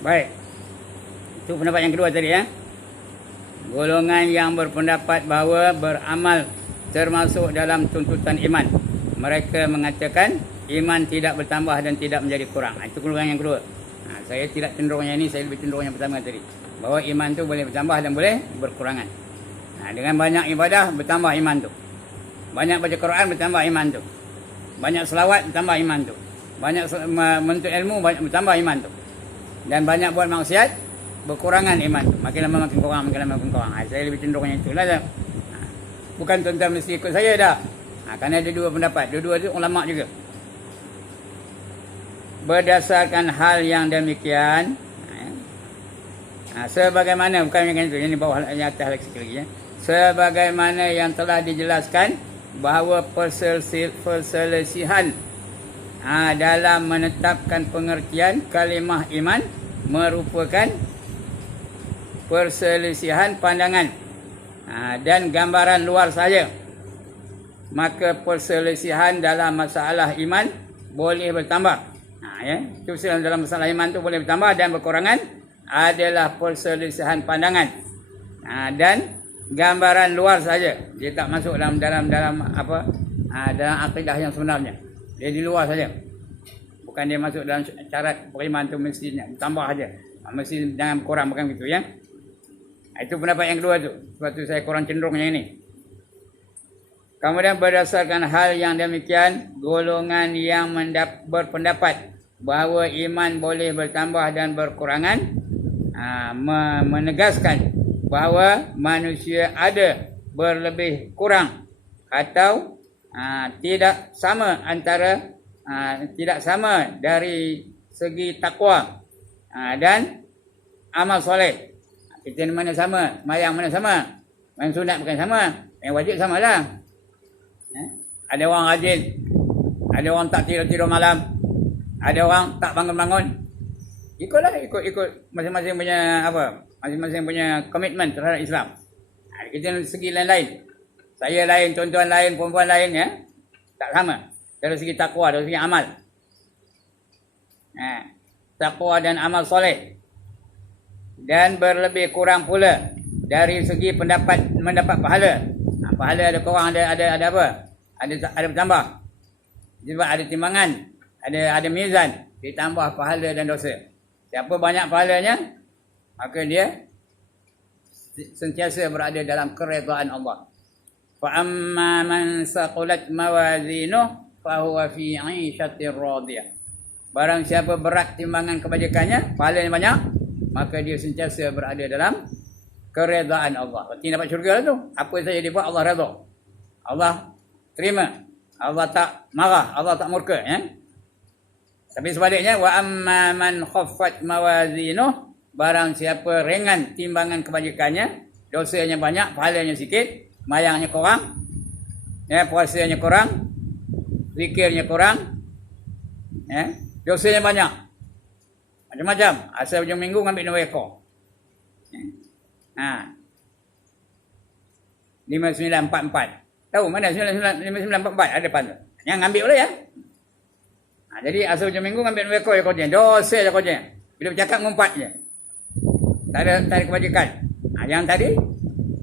Baik. Itu pendapat yang kedua tadi ya. Golongan yang berpendapat bahawa beramal termasuk dalam tuntutan iman. Mereka mengatakan iman tidak bertambah dan tidak menjadi kurang. Itu golongan yang kedua. Saya tidak cenderung yang ini, saya lebih cenderung yang pertama tadi. Bahawa iman tu boleh bertambah dan boleh berkurangan. Dengan banyak ibadah bertambah iman tu. Banyak baca Quran bertambah iman tu. Banyak selawat bertambah iman tu. Banyak menuntut ilmu bertambah iman tu. Dan banyak buat maksiat berkurangan iman tu. Makin lama makin kurang, makin lama makin kurang. Saya lebih cenderung yang itulah. Bukan tuan-tuan mesti ikut saya dah. Kerana ada dua pendapat. Dua-dua tu ulama juga. Berdasarkan hal yang demikian, sebagaimana, bukan yang itu, ini bawah yang atas lagi sikit lagi ya. Sebagaimana yang telah dijelaskan bahawa perselisihan dalam menetapkan pengertian kalimah iman merupakan perselisihan pandangan dan gambaran luar saja. Maka perselisihan dalam masalah iman boleh bertambah. Perselisihan dalam masalah iman tu boleh bertambah dan berkurangan adalah perselisihan pandangan dan gambaran luar saja. Dia tak masuk dalam apa dalam akidah yang sebenarnya. Dia di luar saja. Bukan dia masuk dalam syarat beriman tu mestinya tambah saja. Mesti jangan kurang, bukan begitu ya. Itu pendapat yang kedua tu. Sebab tu saya kurang cenderung yang ini. Kemudian berdasarkan hal yang demikian, golongan yang berpendapat bahawa iman boleh bertambah dan berkurangan menegaskan bahawa manusia ada berlebih kurang atau tidak sama antara tidak sama dari segi takwa dan amal soleh. Kita mana sama, mayang mana sama, main sunat bukan sama, yang wajib samalah. Ada orang rajin, ada orang tak tidur malam, ada orang tak bangun-bangun. Ikutlah, ikut masing-masing punya apa, masing-masing punya komitmen terhadap Islam. Kita segi lain-lain. Saya lain, tuan-tuan lain, perempuan lain ya. Tak sama. Dari segi takwa, dari segi amal. Takwa dan amal soleh. Dan berlebih kurang pula dari segi mendapat pahala. Pahala ada kurang, ada apa? Ada bertambah. Sebab ada timbangan, ada mizan, ditambah pahala dan dosa. Siapa banyak pahalanya, maka dia sentiasa berada dalam keredaan Allah. Fa amma man saqulat mawazinuh fa huwa fi 'ishatir radiyah. Barang siapa berat timbangan kebajikannya, pahalanya banyak, maka dia sentiasa berada dalam keredaan Allah. Berarti dapat syurga lah tu. Apa saja dia buat Allah redha. Allah terima. Allah tak marah, Allah tak murka ya. Tapi sebaliknya wa amma man khaffat mawazinuh, barang siapa ringan timbangan kebajikannya, dosanya banyak, pahalanya sikit, mayangnya kurang, ya, puasanya kurang, zikirnya kurang, ya, dosanya banyak. Macam-macam. Asal hujung minggu ngambil 2 ekor. 5944. Tahu mana 5944 ada depan tu. Yang ambil boleh ya. Jadi asal hujung minggu ngambil 2 ekor je kau. Dosa je kau. Bila bercakap ngumpat je. Tak ada kebajikan. Yang tadi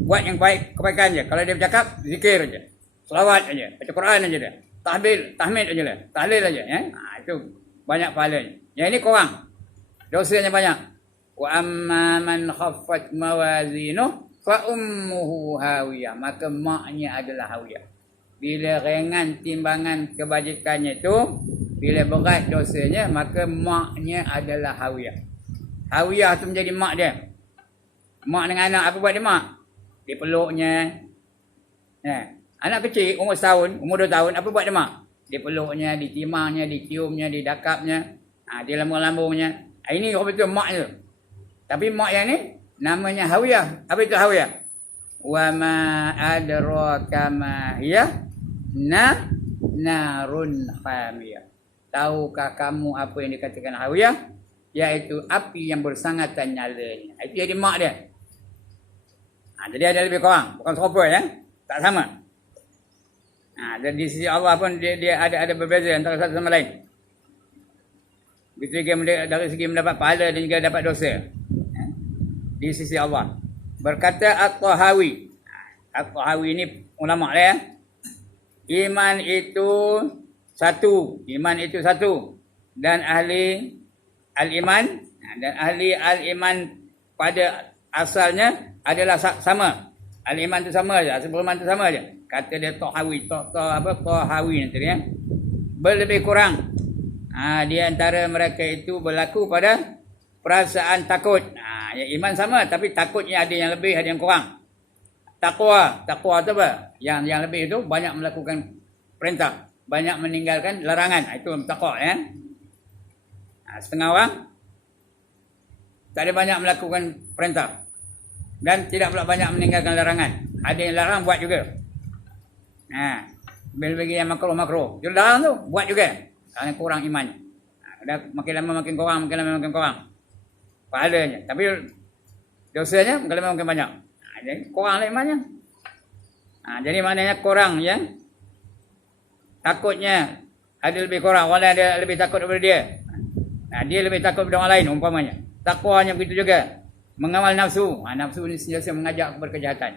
buat yang baik, kebaikan je. Kalau dia bercakap zikir je. Selawat aja, baca Quran aja dia. Tahmid aja lah. Tahlil aja ya. Itu banyak pahalanya. Yang ini kurang. Dosanya banyak. Wa amma man khaffat mawazinuh fa ummuhu hawiyah, maka maknya adalah hawiyah. Bila ringan timbangan kebajikannya itu, bila berat dosanya, maka maknya adalah hawiyah. Hawiyah tu menjadi mak dia. Mak dengan anak, apa buat dia mak? Dia peluknya. Anak kecil umur setahun, umur 2 tahun, apa buat dia mak? Dia peluknya, ditimangnya, diciumnya, didakapnya, dia lambung-lambungnya. Ini orang betul mak tu. Tapi mak yang ni namanya hawiyah. Apa itu hawiyah? Wa ma adraka ma hiya narun hamiyah. Tahukah kamu apa yang dikatakan hawiyah? Iaitu api yang bersangatan nyalanya. Itu jadi mak dia. Jadi ada lebih kurang, bukan serupa ya. Tak sama. Dan di sisi Allah pun dia ada berbeza antara satu sama lain. Begitu juga dari segi mendapat pahala dan juga dapat dosa. Di sisi Allah. Berkata At-Tahawi. At-Tahawi ini ulama lah ya. Iman itu satu. Iman itu satu. Dan ahli al-iman. Dan ahli al-iman pada asalnya adalah sama. Al-iman itu sama aja. Asal beriman itu sama aja. Kata dia Tahawi. Tahawi nanti ya. Berlebih kurang. Di antara mereka itu berlaku pada perasaan takut. Ya, iman sama tapi takutnya ada yang lebih, ada yang kurang. Takwa tu apa? Yang lebih itu banyak melakukan perintah, banyak meninggalkan larangan. Itu takwa ya. Setengah orang tak ada banyak melakukan perintah dan tidak pula banyak meninggalkan larangan. Ada yang larang buat juga. Bagi yang makruh. Dia larang tu buat juga. Kerana kurang imannya. Makin lama makin kurang. Pahalanya. Tapi dosanya makin lama makin banyak. Jadi kurang lah imannya. Jadi maknanya kurang ya. Takutnya ada lebih kurang. Orang ada lebih takut daripada dia. Dia lebih takut daripada orang lain umpamanya. Takwanya begitu juga. Mengawal nafsu. Nafsu ni sentiasa mengajak kepada kejahatan.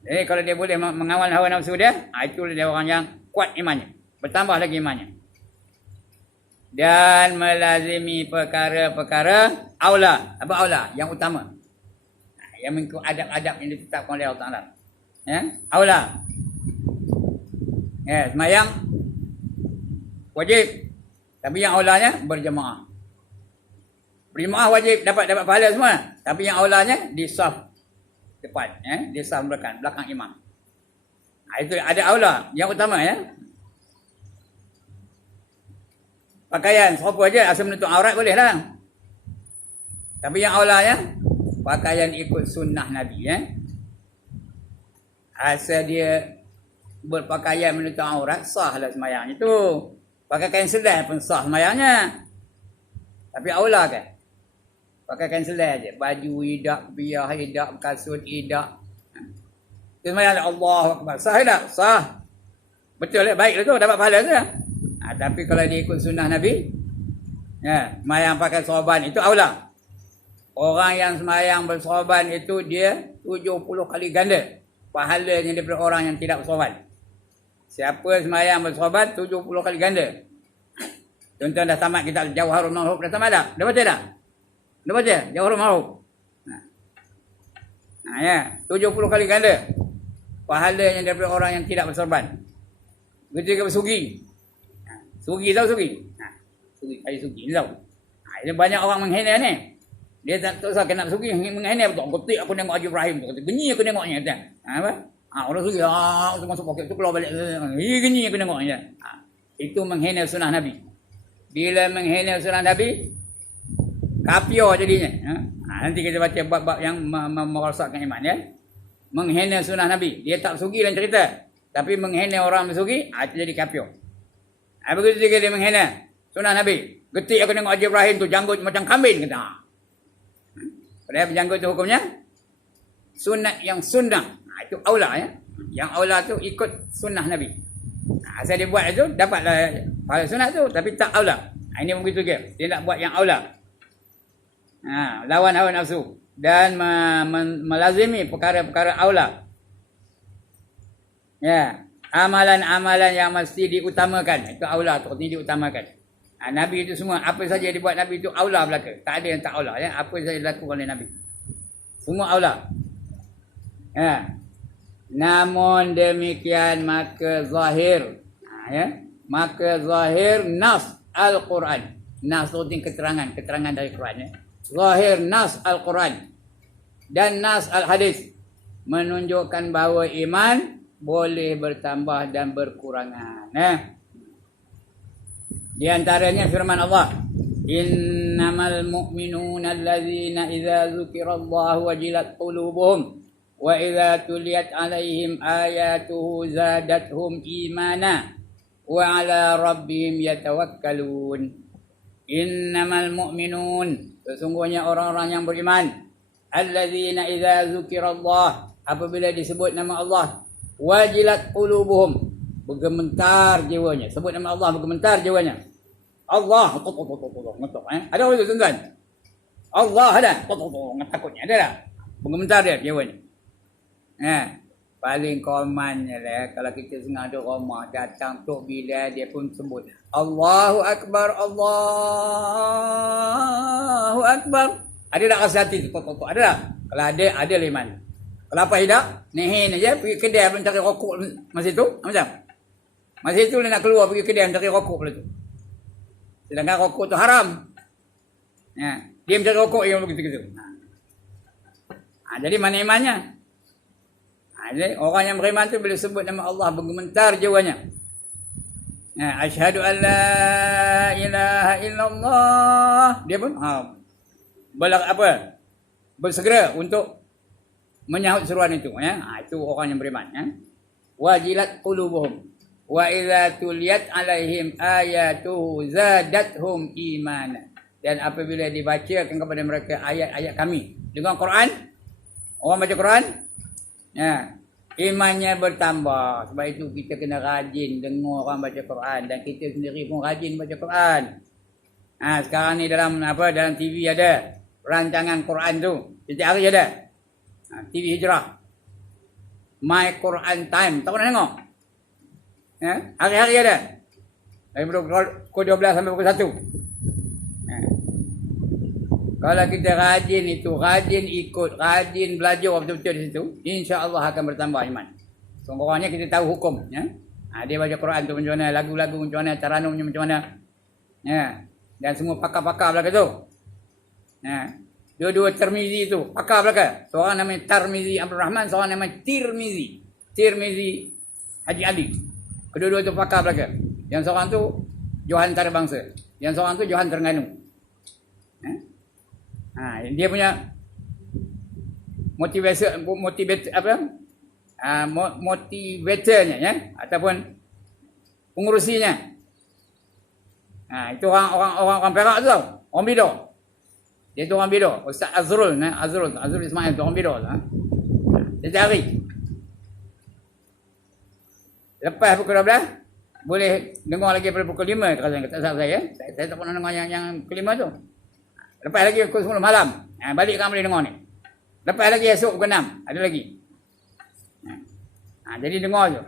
Jadi kalau dia boleh mengawal hawa nafsu dia, itulah dia orang yang kuat imannya. Bertambah lagi imannya. Dan melazimi perkara-perkara aula. Apa aula? Yang utama. Yang mengikut adab-adab yang ditetapkan oleh Allah Ta'ala. Ya? Aula. Ya, semayang wajib. Tapi yang aulanya berjemaah. Berjemaah wajib dapat pahala semua. Tapi yang aulanya di saf depan. Ya? Di saf belakang imam. Itu ada aula. Yang utama ya. Pakaian serupa aja asal menutup aurat boleh lah. Tapi yang aulanya pakaian ikut sunnah Nabi ya. Asal dia berpakaian menutup aurat sahlah sembahyang itu. Pakai kain selai pun sah sembahyangnya. Tapi aula kan. Pakai kain selai aja, baju idak, biah idak, kasut idak. Sembahyang Allah Akbar. Sah tak? Sah. Betul lah, baik tu dapat pahala tu. Tapi kalau dia ikut sunnah Nabi, ya, semayang pakai sorban itu aula. Orang yang semayang bersorban itu dia 70 kali ganda pahalanya daripada orang yang tidak bersorban. Siapa semayang bersorban 70 kali ganda. Tuan-tuan dah tamat kitab Jawharul Ma'ruf, dah tamat dah? Dah baca dah? Dah baca Jawharul Ma'ruf? Ya, 70 kali ganda pahalanya daripada orang yang tidak bersorban. Begitu juga bersugi. Sugi tahu sugi? Sugi, ada sugi ni tahu. Ini banyak orang menghina ni. Dia tak tahu kena sugi, menghina betul. Ketik aku tengok Haji Ibrahim tu. Kata, genyi aku tengoknya. Apa? Orang sugi, tu masuk poket tu keluar balik. Genyi aku tengoknya. Itu menghina sunnah Nabi. Bila menghina sunnah Nabi, kafir jadinya. Nanti kita baca bab-bab yang merosakkan iman ya. Menghina sunnah Nabi. Dia tak sugi dan cerita. Tapi menghina orang bersugi, itu jadi kafir. Begitu juga dia menghina sunnah Nabi. Getik aku tengok Haji Ibrahim tu janggut macam kambing kata. Padahal janggut tu hukumnya sunat yang sunnah. Itu aula ya. Yang aula tu ikut sunnah Nabi. Asal dia buat itu dapatlah pahala sunat tu tapi tak aula. Ini begitu juga. Dia nak buat yang aula. Lawan hawa nafsu dan melazimi perkara-perkara aula. Ya. Amalan-amalan yang mesti diutamakan. Itu aula tu, ini diutamakan. Nabi itu semua, apa saja dibuat Nabi itu aula belaka. Tak ada yang tak aula. Ya. Apa saja dilakukan oleh Nabi. Semua aula. Ya. Namun demikian maka zahir. Maka zahir nas Al-Quran. Nas itu keterangan dari Quran. Ya. Zahir nas Al-Quran. Dan nas Al-Hadis. Menunjukkan bahawa iman boleh bertambah dan berkurangan. Di antaranya firman Allah, innamal mu'minuna allazina idza dzukirallahu wajilat qulubuhum wa idza tuliyat alaihim ayatuhu zadatuhum imana wa ala rabbihim yatawakkalun. Innamal mu'minun, sesungguhnya orang-orang yang beriman, allazina idza dzukirallah, apabila disebut nama Allah, wajilat qulubuhum, bergementar jiwanya. Sebut nama Allah, bergementar jiwanya. Allah, ngetok. Ada orang tu tuan-tuan? Allah ada, takutnya ada tak? Pengementar dia ni. Paling komannya lah, kalau kita sengaja rumah, datang Tok Bilal, dia pun sebut Allahu Akbar, Allahu Akbar. Ada tak rasa hati tu? Ada tak? Kalau ada liman. Kalau apa tidak, nehin aja, pergi kedai mencari rokok masa tu, macam? Masa itu dia nak keluar pergi kedai mencari rokok pula tu. Sedangkan rokok tu haram. Dia mencari rokok yang begitu-begitu. Jadi mana imannya? Jadi orang yang beriman tu bila sebut nama Allah bergementar jiwanya. Asyhadu an la ilaha illallah. Dia pun bersegera untuk menyahut seruan itu. Itu orang yang beriman. Wajilat qulubuhum wa idza tuliyat alaihim ayatuhu zadathum imana. Dan apabila dibacakan kepada mereka ayat-ayat kami. Dengar Quran, orang baca Quran, imannya bertambah. Sebab itu kita kena rajin dengar orang baca Quran, dan kita sendiri pun rajin baca Quran. Sekarang ni dalam TV ada rancangan Quran tu. Setiap hari ada. TV Hijrah. My Quran Time. Tak pernah tengok? Hari-hari ada. Dari pukul 12 sampai pukul 1. Kalau kita rajin itu, rajin ikut, rajin belajar betul-betul di situ, insya-Allah akan bertambah iman. Sekurang-kurangnya kita tahu hukum, dia baca Quran tu macam mana, lagu-lagu macam mana, taranumnya macam mana. Dan semua pakar-pakar belaka tu. Dua-dua Tirmizi tu, pakar belaka. Seorang namanya Tirmizi Abdul Rahman, seorang namanya Tirmizi Haji Ali. Kedua-dua tu pakar belaka. Yang seorang tu Johan Antarabangsa, yang seorang tu Johan Terengganu. Dia punya motivatornya ataupun pengurusinya. Itu orang Perak tu tau. Orang Bido. Dia tu orang Bido. Ustaz Azrul Ismail tu orang Bido tu. Dia cari. Lepas pukul 12 boleh dengar lagi pada pukul 5 kata saya. Saya tak pernah dengar yang kelima tu. Lepas lagi pukul 10 malam. Balik kamu boleh dengar ni. Lepas lagi esok pukul 6. Ada lagi. Jadi dengar je.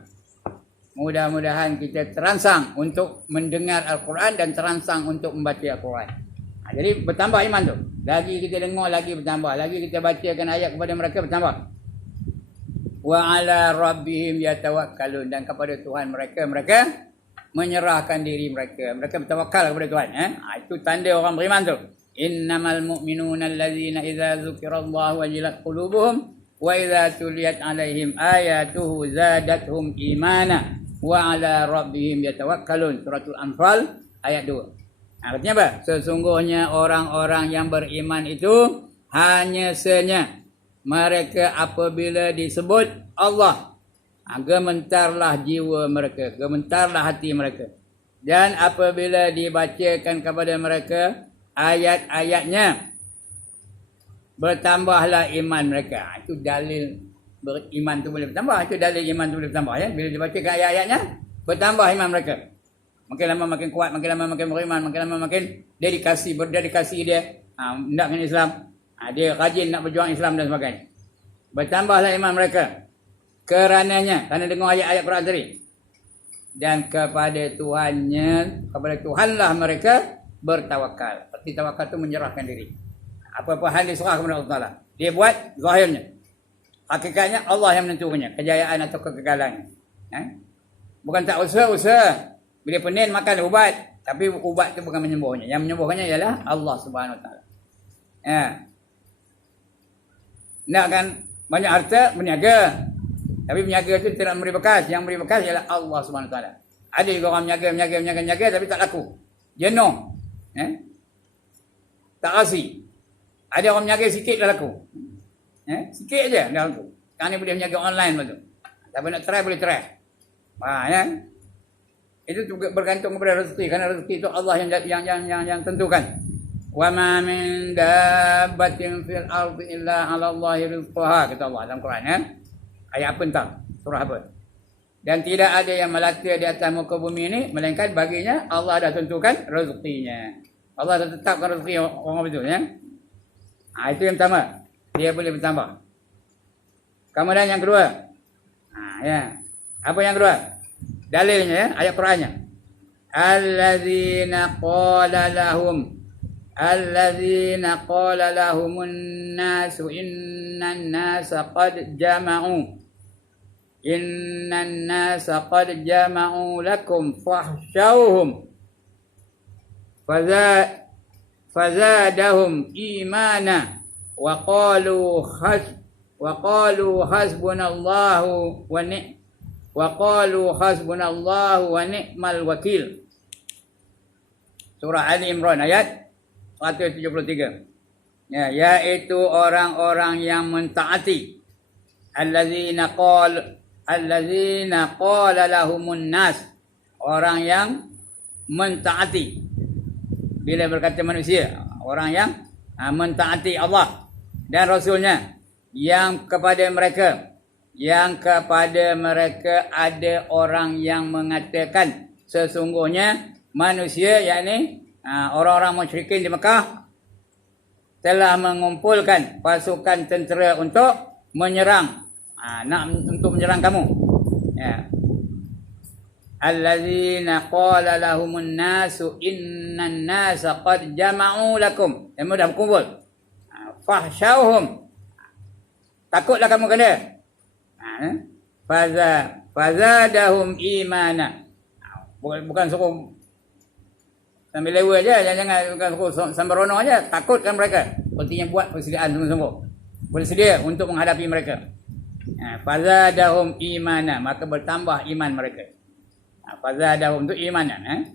Mudah-mudahan kita terangsang untuk mendengar Al-Quran dan terangsang untuk membaca Al-Quran. Jadi bertambah iman tu. Lagi kita dengar, lagi bertambah. Lagi kita bacakan ayat kepada mereka, bertambah. Wa ala rabbihim yatawakkalun. Dan kepada Tuhan mereka menyerahkan diri mereka. Mereka bertawakal kepada Tuhan. Itu tanda orang beriman tu. Innamal mu'minuna allazina idza dzukirallahu wajilat qulubuhum wa idza tuliyat alaihim ayatuhu zadatuhum imana wa ala rabbihim yatawakkalun. Suratul Anfal ayat 2. Artinya apa? Sesungguhnya orang-orang yang beriman itu hanya senya mereka apabila disebut Allah, gementarlah jiwa mereka, gementarlah hati mereka. Dan apabila dibacakan kepada mereka ayat-ayatnya, bertambahlah iman mereka. Itu dalil beriman tu boleh bertambah. Itu dalil iman tu boleh bertambah. Bila dibacakan ayat-ayatnya, bertambah iman mereka. Makin lama makin kuat, makin lama makin beriman, makin lama makin berdedikasi dia hendakkan Islam. Dia rajin nak berjuang Islam dan sebagainya. Bertambahlah iman mereka. Kerana dengar ayat-ayat Quran tadi. Dan kepada Tuhanlah mereka bertawakal. Arti tawakal itu menyerahkan diri. Apa-apa hal diserah kepada Allah Taala. Dia buat zahirnya. Hakikatnya Allah yang menentukannya, kejayaan atau kegagalannya. Bukan tak usaha. Bila pening makan ubat, tapi ubat itu bukan menyembuhnya. Yang menyembuhkannya ialah Allah Subhanahu Wa Taala. Nak kan banyak harta, berniaga. Tapi berniaga itu tidak memberi bekas. Yang memberi bekas ialah Allah Subhanahu Wa Taala. Ada juga orang berniaga tapi tak laku. Jenuh. Tak rasi. Ada orang berniaga sikit dah laku. Sikit aja dah laku. Sekarang ni boleh berniaga online betul. Tapi nak try boleh try. Itu juga bergantung kepada rezeki. Kerana rezeki itu Allah yang tentukan. Wa ma min dabbatin fil ardi illa 'ala Allahi rizquha, kata Allah dalam Quran. Ayat apa entah? Surah apa? Dan tidak ada yang melata di atas muka bumi ini, melainkan baginya Allah dah tentukan rezekinya. Allah dah tetapkan rezeki orang itu, ya. Itu yang pertama. Dia boleh bertambah. Kemudian yang kedua. Ya. Apa yang kedua? Dalilnya, ya, ayat Qurannya. Alladzina qala lahumun nasu innan nasa qad jama'u lakum fahsyauhum fazadahum imana wa qalu hasbunallahu wa ni'mal wakil. Surah Ali Imran ayat 173. Ya, yaitu orang-orang yang mentaati. Alladzina qala lahumun nas. Orang yang mentaati. Bila berkata manusia, orang yang mentaati Allah dan Rasulnya, yang kepada mereka ada orang yang mengatakan sesungguhnya manusia, yakni orang-orang musyrikin di Mekah telah mengumpulkan pasukan tentera untuk menyerang, untuk menyerang kamu. Ya. Alladzina qala lahumun nasu innan nasa qad jama'u lakum. Yang mudah berkumpul. Fahsyauhum. Takutlah kamu kena. Fazadahum imana. Bukan suruh sambil lewa aja, jangan suruh sambarono aja. Takutkan mereka. Pentingnya buat persediaan sungguh-sungguh. Bersedia untuk menghadapi mereka. Fazadahum imana. Maka bertambah iman mereka. Fazadahum itu imanan.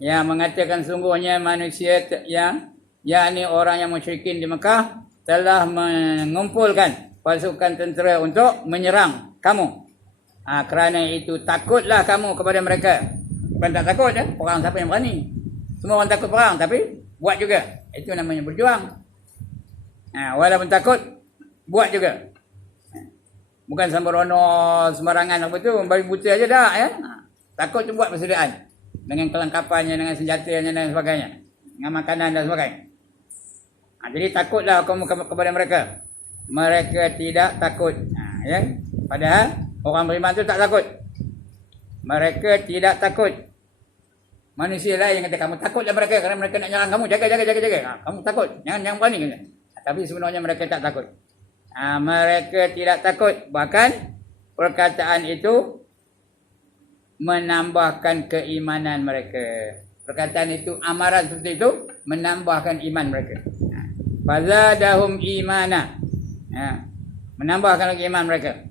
Yang mengatakan sungguhnya manusia yang yakni orang yang musyrikin di Mekah telah mengumpulkan pasukan tentera untuk menyerang kamu. Kerana itu takutlah kamu kepada mereka. Bukan tak takut, ya? Perang siapa yang berani? Semua orang takut perang, tapi buat juga. Itu namanya berjuang. Walaupun takut, buat juga. Bukan sembrono sembarangan apa tu, bagi buta aja dah, ya. Takut tu buat persediaan dengan kelengkapannya, dengan senjatanya dan sebagainya, dengan makanan dan sebagainya. Jadi takutlah kamu kepada mereka. Mereka tidak takut. Ya. Padahal orang beriman tu tak takut. Mereka tidak takut. Manusia lain yang kata kamu takutlah mereka kerana mereka nak nyerang kamu. Jaga. Kamu takut. Jangan berani. Tapi sebenarnya mereka tak takut. Mereka tidak takut. Bahkan perkataan itu menambahkan keimanan mereka. Perkataan itu, amaran seperti itu menambahkan iman mereka. Fazadahum imana. Menambahkan lagi iman mereka.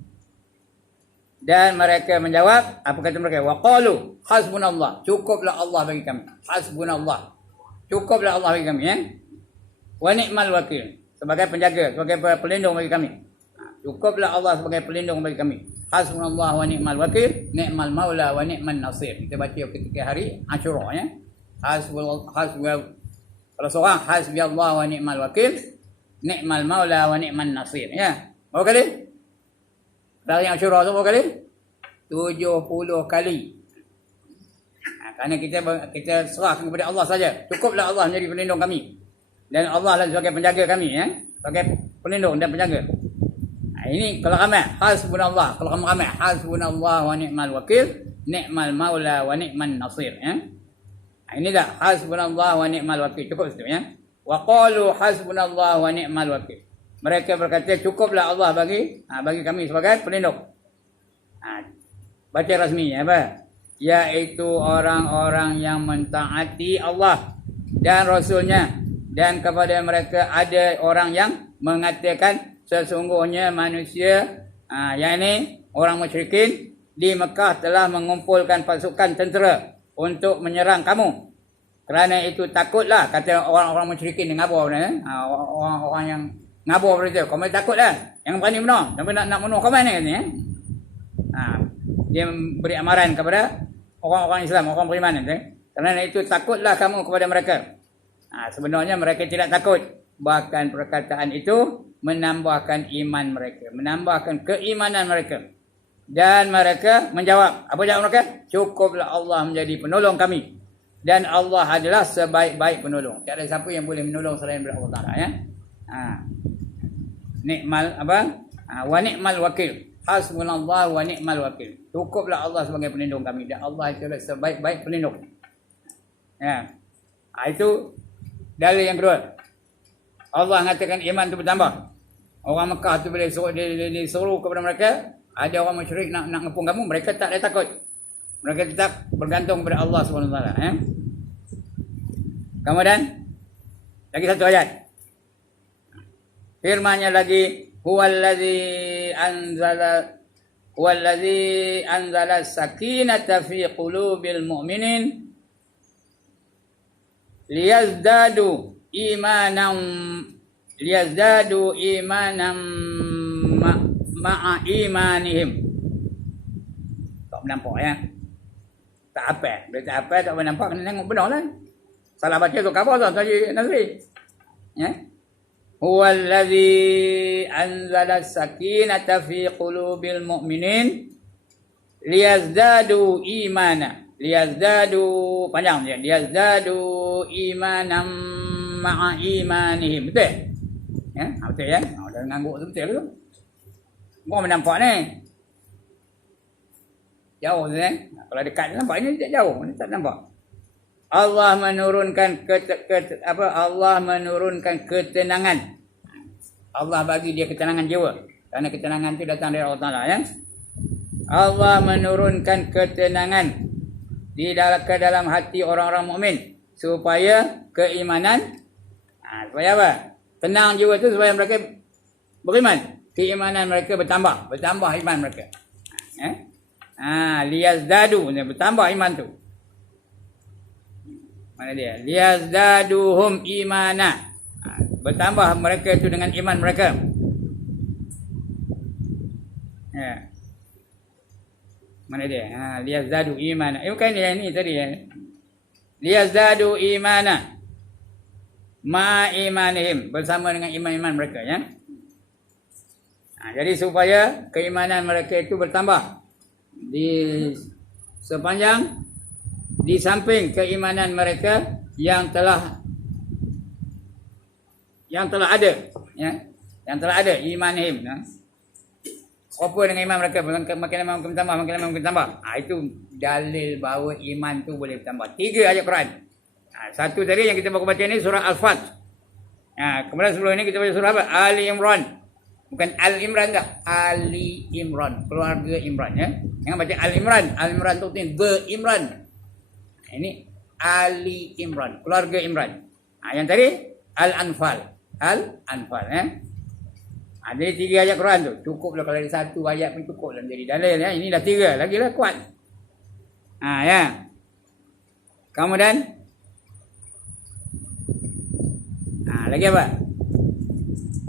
Dan mereka menjawab, apa kata mereka? Wa qalu hasbunallah. Cukuplah Allah bagi kami. Hasbunallah. Cukuplah Allah bagi kami, ya. Wa ni'mal wakil. Sebagai penjaga, sebagai pelindung bagi kami. Cukuplah Allah sebagai pelindung bagi kami. Hasbunallah wa ni'mal wakil. Ni'mal maula wa ni'man nasir. Kita baca ketika hari Asyura, ya. Kalau seorang hasbi Allah wa ni'mal wakil, ni'mal maula wa ni'man nasir, ya. Berapa kali? Dari yang Asyura tu berapa kali? 70 kali. Kerana kita serahkan kepada Allah saja. Cukuplah Allah menjadi pelindung kami. Dan Allah lah sebagai penjaga kami, ya. Sebagai pelindung dan penjaga. Ini kalau ramai, hasbunallah. Kalau ramai, hasbunallah wa ni'mal wakil, ni'mal maula wa ni'man nasir, ya. Ini dah hasbunallah wa ni'mal wakil. Cukup situ, ya. Wa qalu hasbunallah wa ni'mal wakil. Mereka berkata cukuplah Allah bagi kami sebagai pelindung. Baca rasmi, apa? Yaitu orang-orang yang mentaati Allah dan Rasulnya. Dan kepada mereka ada orang yang mengatakan sesungguhnya manusia, yakni orang musyrikin di Mekah telah mengumpulkan pasukan tentera untuk menyerang kamu. Kerana itu takutlah, kata orang-orang musyrikin yang ngabur, orang-orang yang ngabur berita, kau takutlah, yang berani bunuh, sampai nak bunuh kau mana ni, ya? Dia beri amaran kepada orang-orang Islam, orang beriman, ya? Kerana itu takutlah kamu kepada mereka. Sebenarnya mereka tidak takut, bahkan perkataan itu menambahkan iman mereka, menambahkan keimanan mereka. Dan mereka menjawab. Apa jawab mereka? Cukuplah Allah menjadi penolong kami. Dan Allah adalah sebaik-baik penolong. Tiada siapa yang boleh menolong selain daripada Allah Ta'ala. Ya? Nikmal apa? Wa ni'mal wakil. Hasbunallah wa ni'mal wakil. Cukuplah Allah sebagai pelindung kami. Dan Allah itu adalah sebaik-baik pelindung. Ya. Itu dalil yang kedua. Allah mengatakan iman itu bertambah. Orang Mekah tu boleh disuruh kepada mereka. Ada orang musyrik nak ngepung kamu, mereka tak ada takut. Mereka tetap bergantung kepada Allah SWT. Ya. Kemudian lagi satu ayat. Firman-Nya lagi, huwallazi anzala sakinata fi qulubil mu'minin liyazdadu imanan ma'a imanihim. Tak nampak ya. Tak apa. Bila tak apa tak nampak kena tengok benar lah. Salah baca tu khabar tu Haji Nazri. Ya. Huwallazi anzala sakinata fi qulubil mu'minin liyazdadu imana. Liyazdadu panjang dia. Liyazdadu imanam ma'a imanihim. Betul? Ya, betul ya. Dah ngangguk tu betul tu. Kau nampak ni. Jauh tu Kalau dekat nampak ni tak jauh, ni tak nampak. Allah menurunkan Allah menurunkan ketenangan. Allah bagi dia ketenangan jiwa. Kerana ketenangan itu datang dari Allah Taala ya. Allah menurunkan ketenangan di dalam hati orang-orang mukmin supaya keimanan supaya apa? Tenang jiwa itu supaya mereka beriman. Keimanan mereka bertambah iman mereka. Liyazdadu, bertambah iman tu. Mana dia? Liyazdaduhum imana. Bertambah mereka itu dengan iman mereka. Ya. Mana dia? Liyazdadu imana. Bukan ini tadi ya. Liyazdadu imana ma imanihim, bersama dengan iman-iman mereka ya. Jadi supaya keimanan mereka itu bertambah di samping keimanan mereka yang telah ada ya, yang telah ada imanihim ya. Apa dengan iman mereka makin lama makin bertambah. Itu dalil bahawa iman tu boleh bertambah. 3 ayat Quran. Satu tadi yang kita baru baca ni surah Al-Fat. Kemudian sebelum ini kita baca surah apa? Ali Imran. Bukan Al-Imran tak? Ali Imran. Keluarga Imran ya. Jangan baca Al-Imran. Al-Imran tu The Imran. Ini Ali Imran. Keluarga Imran. Yang tadi Al-Anfal. Al-Anfal ya. Ada 3 ayat Quran tu. Cukuplah kalau ada 1 ayat pun cukuplah jadi dalil ya. Ini dah 3. Lagilah kuat. Ya. Kemudian lagi apa?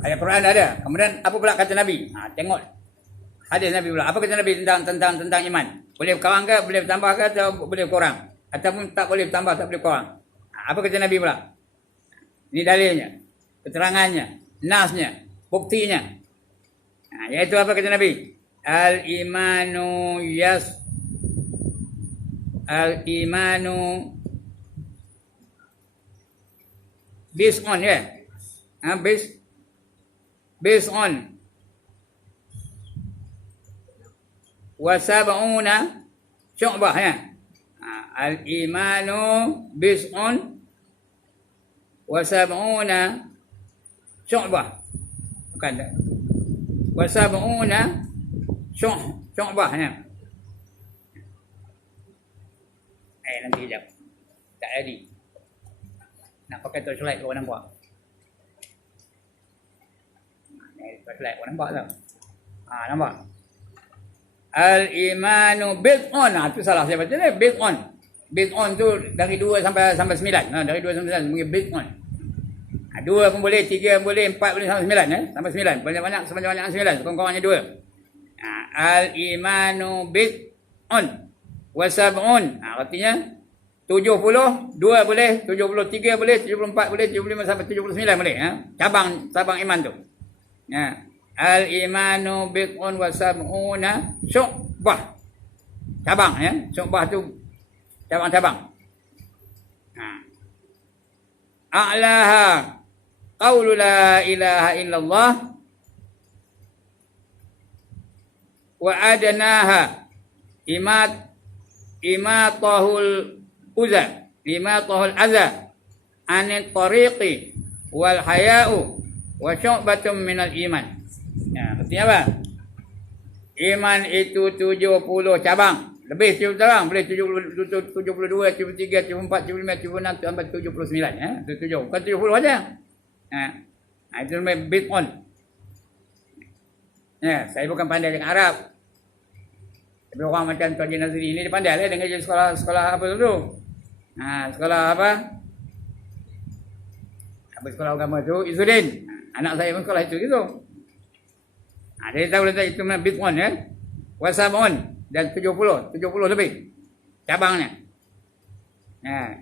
Ayat Quran ada. Kemudian apa pula kata Nabi? Tengok hadis Nabi pula. Apa kata Nabi tentang iman? Boleh berkurang ke? Boleh bertambah ke? Atau boleh berkurang? Ataupun tak boleh bertambah, tak boleh berkurang? Apa kata Nabi pula? Ini dalilnya, keterangannya, nasnya, buktinya. Iaitu apa kata Nabi? Al-imanu based on ya. Based on wasab'una syu'bah ya. Al-imanu based on wasab'una syu'bah. Bukan tak? Wasab'una syu'bah ya. Nanti sekejap. Tak jadi. Nak pakai torchlight kau nampak. Torchlight kau nampak tak? Nampak? Al-imanu based on. Tu salah saya baca ni. Based on. Based on tu dari 2 sampai 9. Dari 2 sampai 9. Mungkin based on. 2 pun boleh, 3 boleh, 4 boleh sampai 9. Sampai 9. Banyak-banyak, sebanyak-banyak 9. Kurang-kurangnya 2. Al-imanu based on. Wasab'un. Artinya 70, 2 boleh, 73 boleh, 74 boleh, 75 sampai 79 boleh. Cabang iman tu. Al-imanu bid'un wa sab'una syu'bah. Cabang ya. Syu'bah tu cabang-cabang. A'laha qaulu la ilaha illallah wa adnaha imatahul adha anit tariqi wal haya'u wa syu'batun minal iman. Artinya apa? Iman itu 70 cabang. Lebih 70 cabang. Boleh 72, 73, 74, 75, 76 sampai 79. Itu 7. Bukan 70 saja. Itu namanya bid'un. Saya bukan pandai dengan Arab. Tapi orang macam Tuan Haji Nazri ni dia pandai lah dengan sekolah apa tu. Sekolah apa? Apa sekolah agama tu? Izzuddin. Anak saya pun sekolah itu gitu. Dia tahu letak itu namanya bid'un ya. Wasab'un. Dan 70 lebih cabangnya.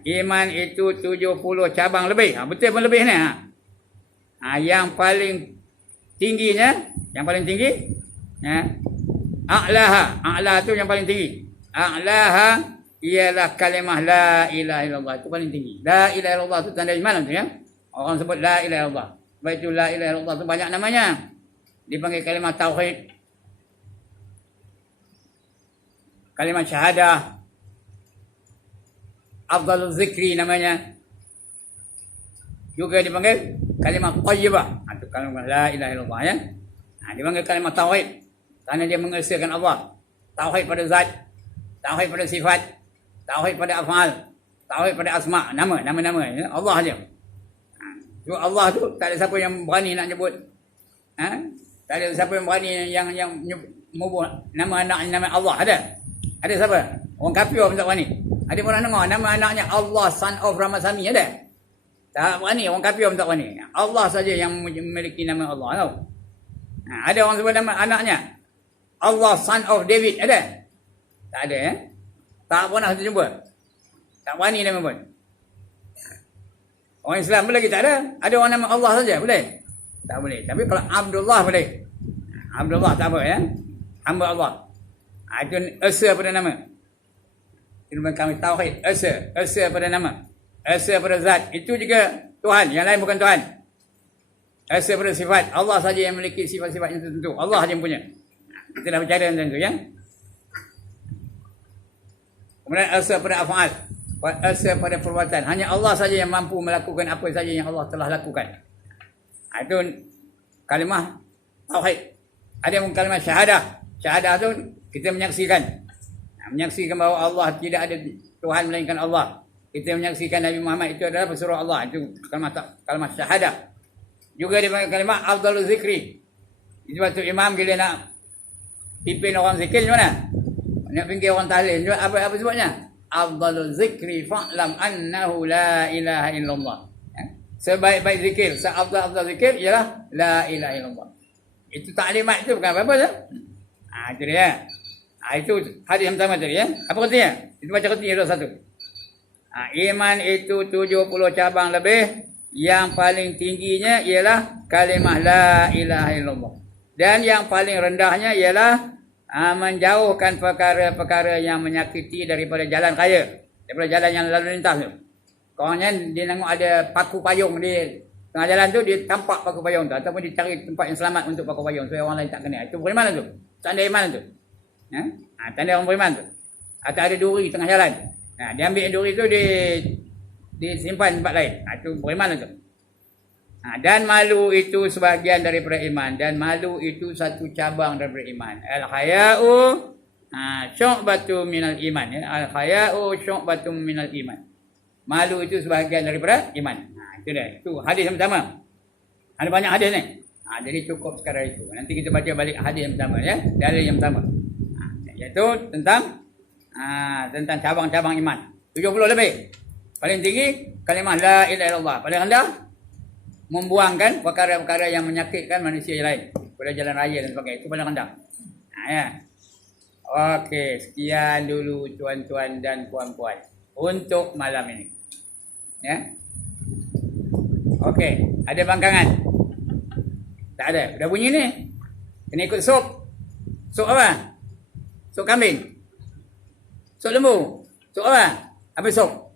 Iman itu 70 cabang lebih. Betul pun lebih ni. Yang paling tingginya, yang paling tinggi, a'laha. A'la tu yang paling tinggi. A'laha ialah kalimah la ilaha illallah. Itu paling tinggi. La ilaha illallah tu tanda iman tu ya. Orang sebut la ilaha illallah. Sebab itu la ilaha illallah tu banyak namanya. Dipanggil kalimah tauhid. Kalimah syahadah, afdalul zikri namanya. Juga dipanggil kalimah thayyibah. Itu kalimah la ilaha illallah ya. Dipanggil kalimah tauhid kerana dia mengesahkan Allah. Tauhid pada zat, tauhid pada sifat, tauhid pada afal, tauhid pada asma, nama-nama ya. Allah aja. So Allah tu tak ada siapa yang berani nak nyebut. Tak ada siapa yang berani yang menyebut nama anaknya nama Allah ada. Ada siapa? Orang kafir pun tak berani. Ada pernah dengar nama anaknya Allah son of Ramasami ada? Tak berani. Orang kafir pun tak berani. Allah saja yang memiliki nama Allah tahu. Ada orang sebut nama anaknya Allah son of David ada? Tak ada ya? Tak pernah jumpa. Tak berani nama pun. Orang Islam pun lagi tak ada. Ada orang nama Allah saja boleh? Tak boleh. Tapi kalau Abdullah boleh. Abdullah tak apa ya? Hamba Allah. Itu asa pada nama. Itu kami tauhid. Asa pada nama. Asa pada zat. Itu juga Tuhan. Yang lain bukan Tuhan. Asa pada sifat. Allah saja yang memiliki sifat-sifat yang tertentu. Allah saja yang punya. Kita dah bercakap tentang itu ya. Kemudian asa pada af'al. Asa pada perbuatan. Hanya Allah saja yang mampu melakukan apa saja yang Allah telah lakukan. Itu kalimah tauhid. Ada yang kalimah syahadah. Syahadah tu kita menyaksikan. Menyaksikan bahawa Allah tidak ada Tuhan melainkan Allah. Kita menyaksikan Nabi Muhammad itu adalah pesuruh Allah. Itu kalimah syahadah. Juga dipanggil kalimah afdalul zikri. Itu waktu imam bila nak pimpin orang zikir macam mana? Nak pimpin orang tahlil. Apa sebutnya? Afdalul zikri fa'lam annahu la ilaha illallah. Sebaik-baik zikir, seafdal zikir ialah la ilaha illallah. Itu taklimat itu bukan apa-apa tu. Itu dia. Itu hadis yang pertama tadi ya. Apa katanya? Itu baca katanya dua satu. Iman itu 70 cabang lebih. Yang paling tingginya ialah kalimah la ilaha illallah. Dan yang paling rendahnya ialah menjauhkan perkara-perkara yang menyakiti daripada jalan raya. Daripada jalan yang lalu lintas tu. Korangnya dia tengok ada paku payung di tengah jalan tu, dia tampak paku payung tu. Ataupun dia cari tempat yang selamat untuk paku payung supaya orang lain tak kena. Itu beriman tu. Tanda iman tu. Tanda orang beriman tu. Atau ada duri tengah jalan. Dia ambil duri tu, disimpan tempat lain. Itu beriman tu. Dan malu itu sebahagian daripada iman. Dan malu itu satu cabang daripada iman. Al-haya'u syu'batu minal iman. Al-haya'u syu'batu minal iman. Malu itu sebahagian daripada iman. Itu dia. Itu hadis yang pertama. Ada banyak hadis ni. Jadi cukup sekadar itu. Nanti kita baca balik hadis yang pertama ya. Dalil yang pertama. Iaitu tentang cabang-cabang iman. 70 lebih. Paling tinggi kalimah la ilaha illallah. Paling rendah membuangkan perkara-perkara yang menyakitkan manusia yang lain. Pada jalan raya dan sebagainya. Itu paling rendah. Ya. Okey, sekian dulu tuan-tuan dan puan-puan untuk malam ini. Ya. Okey, ada bangkangan? Tak ada. Dah bunyi ni. Kena ikut sup. Sup apa? Sup kambing. Sup lembu. Sup apa? Apa sup?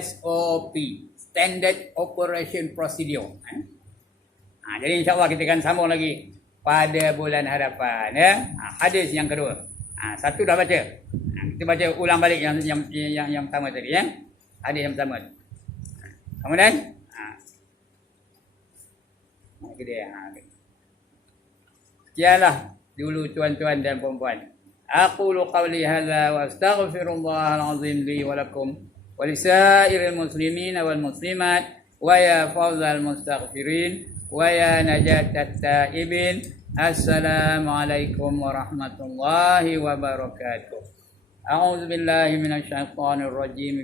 SOP. Standard Operation Procedure. Jadi insyaAllah kita akan sambung lagi pada bulan hadapan. Ya? Hadis yang kedua. Satu dah baca. Kita baca ulang balik yang sama tadi. Ya? Hadis yang sama. Kemudian? Sekianlah dulu tuan-tuan dan puan-puan. Aqulu qawli hadza wa astaghfirullahal azim li wa lakum wa lisairil muslimin wal muslimat wa ya fawzal mustaghfirin wa ya najatat taibin. Assalamualaikum warahmatullahi wabarakatuh. A'udzu billahi minasyaitonir rajim.